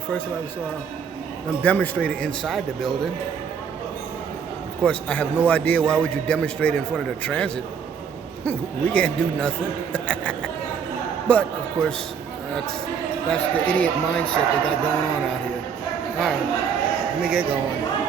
the first time I ever saw them demonstrating inside the building. Of course, I have no idea why would you demonstrate in front of the transit. We can't do nothing. But of course, that's the idiot mindset they got going on out here. All right, let me get going.